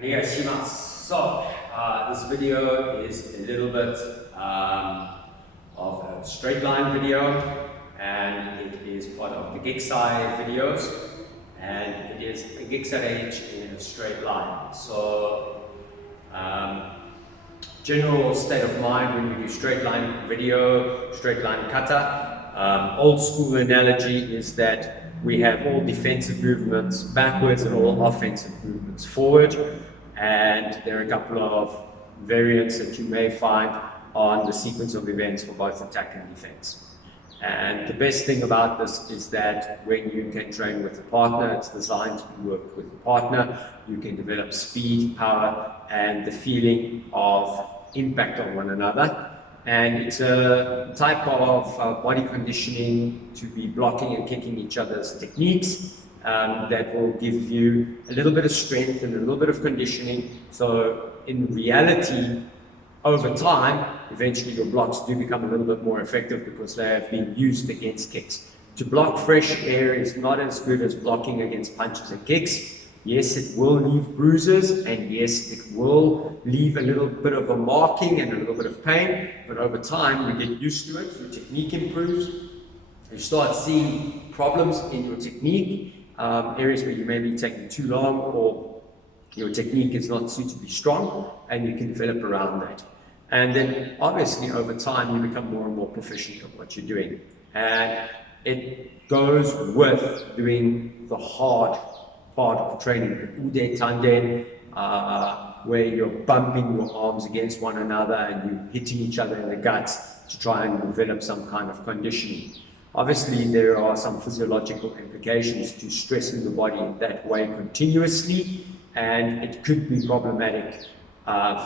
Onegaishimasu. So, this video is a little bit of a straight line video, and it is part of the Geki Sai videos, and it is a Geki Sai Dai Ichi in a straight line. So, general state of mind when we do straight line video, straight line kata, old school analogy is that we have all defensive movements backwards and all offensive movements forward, and there are a couple of variants that you may find on the sequence of events for both attack and defense. And the best thing about this is that when you can train with a partner, it's designed to work with a partner, you can develop speed, power, and the feeling of impact on one another. And it's a type of body conditioning to be blocking and kicking each other's techniques that will give you a little bit of strength and a little bit of conditioning. So in reality, over time, eventually your blocks do become a little bit more effective because they have been used against kicks. To block fresh air is not as good as blocking against punches and kicks. Yes, it will leave bruises, and yes, it will leave a little bit of a marking and a little bit of pain, but over time you get used to it, your technique improves, you start seeing problems in your technique, areas where you may be taking too long or your technique is not suitably strong, and you can develop around that. And then obviously over time you become more and more proficient at what you're doing, and it goes with doing the hard part of training, the tanden, where you're bumping your arms against one another and you're hitting each other in the guts to try and develop some kind of conditioning. Obviously, there are some physiological implications to stressing the body that way continuously, and it could be problematic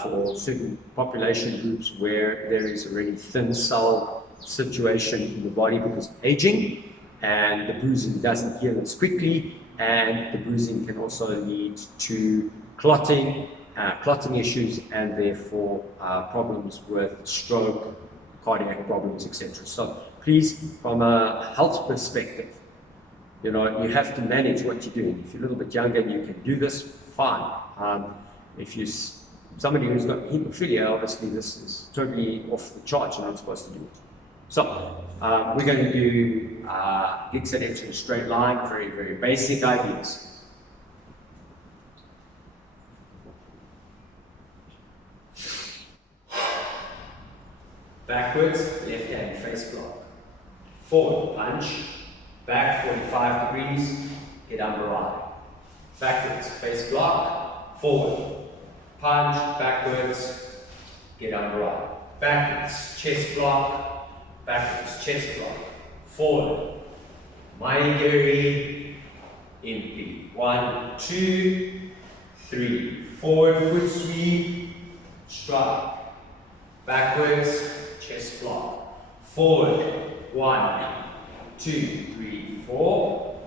for certain population groups where there is already thin cell situation in the body because of aging, and the bruising doesn't heal as quickly, and the bruising can also lead to clotting issues, and therefore problems with stroke, cardiac problems, etc. So please, from a health perspective, you have to manage what you're doing. If you're a little bit younger and you can do this, fine. If you're somebody who's got hemophilia, obviously this is totally off the charts, you're not supposed to do it. So, we're going to do Geki Sai Dai Ichi in a straight line, very, very basic ideas. Backwards, left hand face block. Forward, punch. Back 45 degrees, get under eye. Backwards, face block. Forward, punch. Backwards, get under eye. Backwards, chest block. Backwards, chest block, forward, maai, impi, 1, 2, 3, forward, foot sweep, strike, backwards, chest block, forward, 1, 2, 3, 4,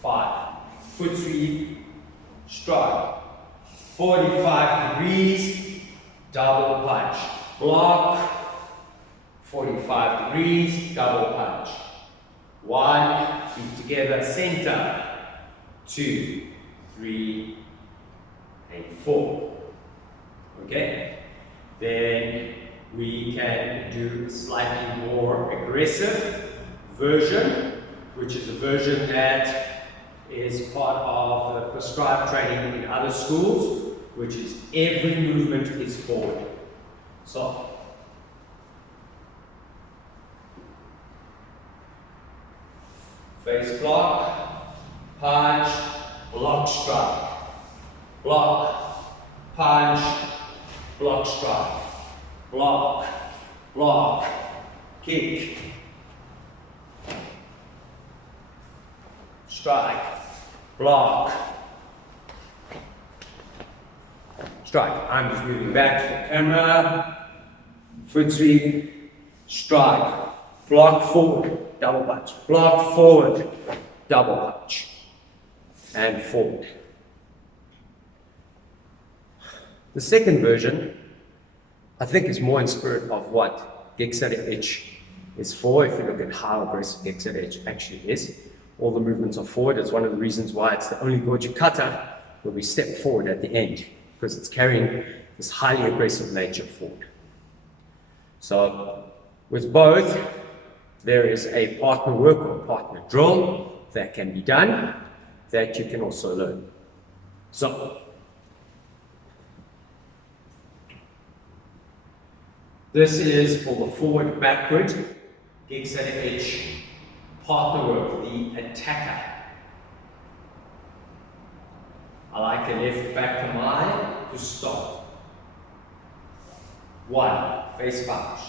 5, foot sweep, strike, 45 degrees, double punch, block, 45 degrees, double punch. 1, feet together, center. 2, 3, and 4. Okay? Then we can do a slightly more aggressive version, which is a version that is part of the prescribed training in other schools, which is every movement is forward. So, face block, punch, block strike, block, punch, block strike, block, block, kick, strike, block, strike. I'm just moving back to the camera, foot sweep, strike, block forward. Double punch, block forward, double punch, and forward. The second version, I think, is more in spirit of what Geki Sai Dai Ichi is for. If you look at how aggressive Geki Sai Dai Ichi actually is, all the movements are forward. It's one of the reasons why it's the only Goju Kata where we step forward at the end. because it's carrying this highly aggressive nature forward. So with both, there is a partner work or partner drill that can be done that you can also learn. So this is for the forward backward Geki Sai Dai Ichi partner work, the attacker. I like a left back to maai to start. 1, face punch.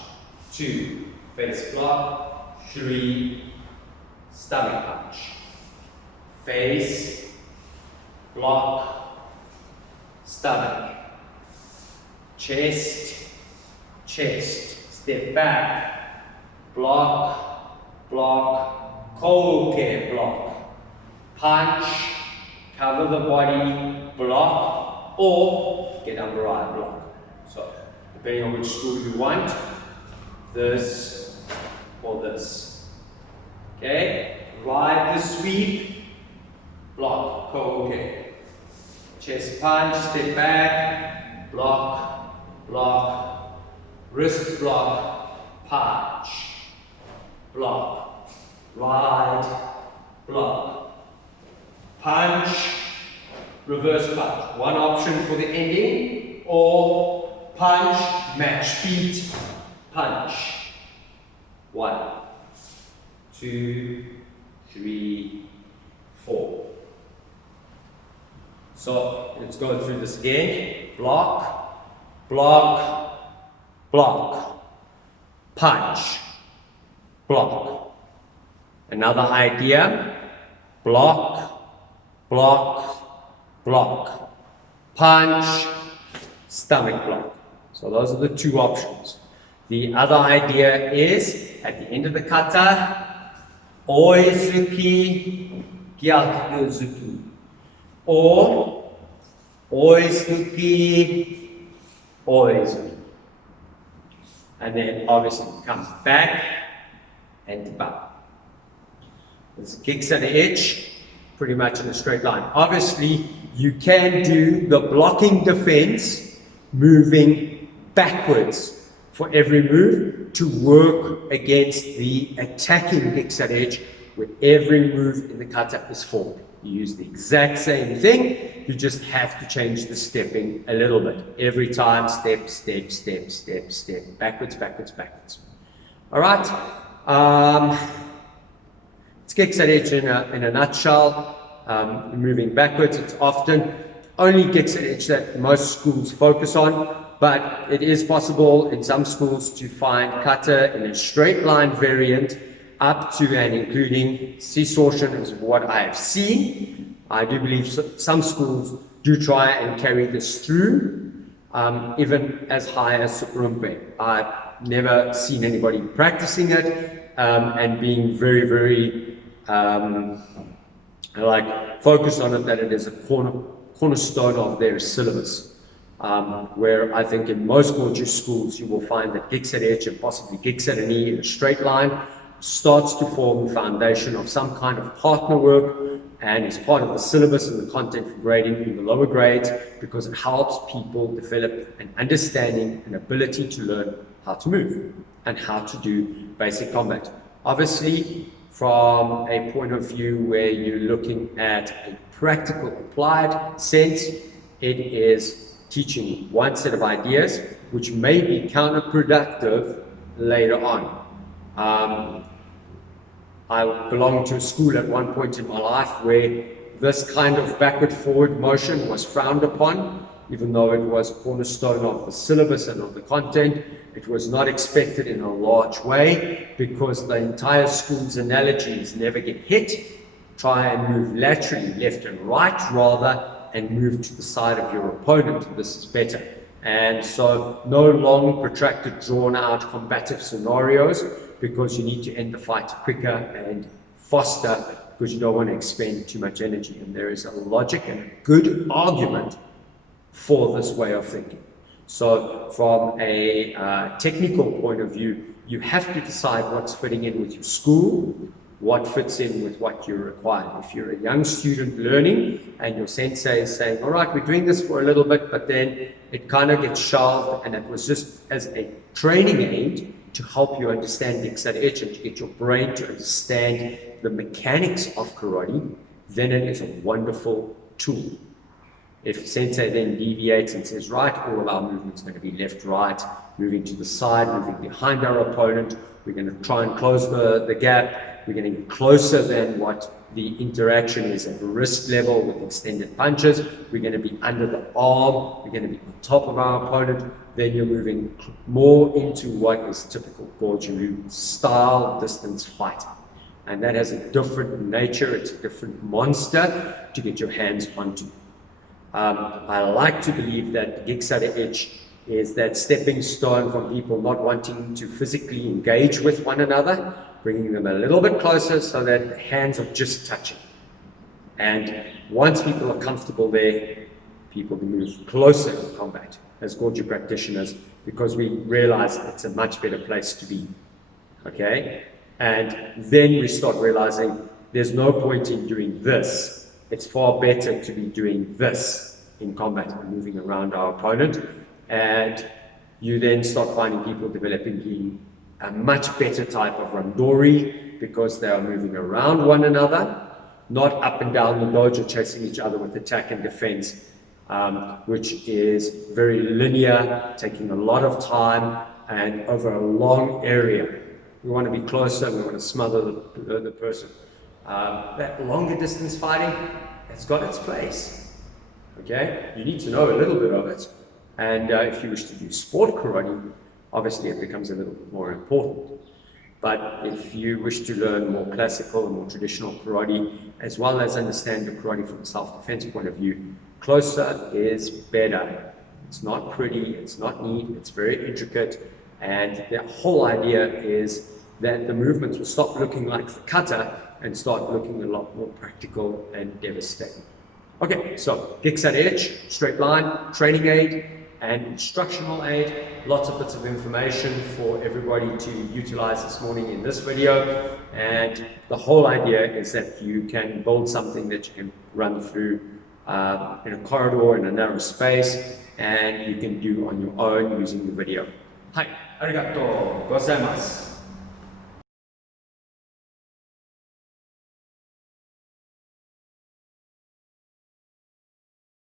2, face block. 3, stomach punch. Face, block, stomach. Chest, chest. Step back. Block, block. Koke block. Punch. Cover the body, block, or get under eye block. So, depending on which school you want, this or this. Okay? Ride the sweep, block, okay. Chest punch, step back, block, block, wrist block, punch, block, ride, block. Punch, reverse punch. One option for the ending, or punch, match feet, punch. 1, 2, 3, 4. So let's go through this again. Block, block, block, punch, block. Another idea, block, block, block, punch, stomach block. So those are the 2 options. The other idea is, at the end of the kata, oizuki, gyakuzuki, or oizuki, oizuki. And then obviously come back and back. This is Geki Sai Dai Ichi. Pretty much in a straight line. Obviously, you can do the blocking defense moving backwards for every move to work against the attacking Geki Sai Dai Ichi, where every move in the kata is forward. You use the exact same thing, you just have to change the stepping a little bit. Every time, step, step, step, step, step, backwards, backwards, backwards. All right. It's Geki Sai Dai Ichi in a nutshell. Moving backwards, it's often only Geki Sai Dai Ichi that most schools focus on, but it is possible in some schools to find kata in a straight line variant up to and including seesawtion is what I have seen. I do believe some schools do try and carry this through, even as high as Suprumpe. I've never seen anybody practicing it and being very, very focused on it, that it is a cornerstone of their syllabus. Where I think in most Goju schools you will find that Geki Sai Dai Ichi and possibly Geki Sai Dai Ni in a straight line starts to form the foundation of some kind of partner work and is part of the syllabus and the content for grading in the lower grades, because it helps people develop an understanding and ability to learn how to move and how to do basic combat. Obviously, from a point of view where you're looking at a practical applied sense, it is teaching one set of ideas which may be counterproductive later on. I belonged to a school at one point in my life where this kind of backward-forward motion was frowned upon, even though it was a cornerstone of the syllabus and of the content. It was not expected in a large way because the entire school's analogies never get hit. Try and move laterally, left and right rather, and move to the side of your opponent. This is better. And so no long, protracted, drawn-out combative scenarios, because you need to end the fight quicker and faster, because you don't want to expend too much energy. And there is a logic and a good argument for this way of thinking. So from a technical point of view, you have to decide what's fitting in with your school, what fits in with what you require. If you're a young student learning and your sensei is saying, all right, we're doing this for a little bit, but then it kind of gets shelved, and it was just as a training aid to help you understand Geki Sai Dai Ichi and to get your brain to understand the mechanics of karate, then it is a wonderful tool. If sensei then deviates and says, right, all of our movement's going to be left, right, moving to the side, moving behind our opponent, we're going to try and close the gap, we're going to get closer than what the interaction is at wrist level with extended punches, we're going to be under the arm, we're going to be on top of our opponent, then you're moving more into what is typical Goju Ryu style distance fighting. And that has a different nature, it's a different monster to get your hands onto. I like to believe that Geki Sai Dai Ichi is that stepping stone from people not wanting to physically engage with one another, bringing them a little bit closer so that the hands are just touching. And once people are comfortable there, people can move closer in combat as Goju practitioners, because we realize it's a much better place to be. Okay? And then we start realizing there's no point in doing this. It's far better to be doing this in combat and moving around our opponent. And you then start finding people developing in a much better type of randori, because they are moving around one another, not up and down the dojo chasing each other with attack and defense, which is very linear, taking a lot of time and over a long area. We want to be closer, we want to smother the person. That longer distance fighting has got its place. Okay, you need to know a little bit of it, and if you wish to do sport karate, obviously it becomes a little bit more important. But if you wish to learn more classical and more traditional karate, as well as understand the karate from a self-defense point of view, closer is better. It's not pretty, it's not neat, it's very intricate, and the whole idea is that the movements will stop looking like the kata and start looking a lot more practical and devastating. Okay, so Geki Sai Dai Ichi, straight line, training aid and instructional aid. Lots of bits of information for everybody to utilize this morning in this video. And the whole idea is that you can build something that you can run through in a corridor, in a narrow space, and you can do on your own using the video. Hai, arigatou gozaimasu.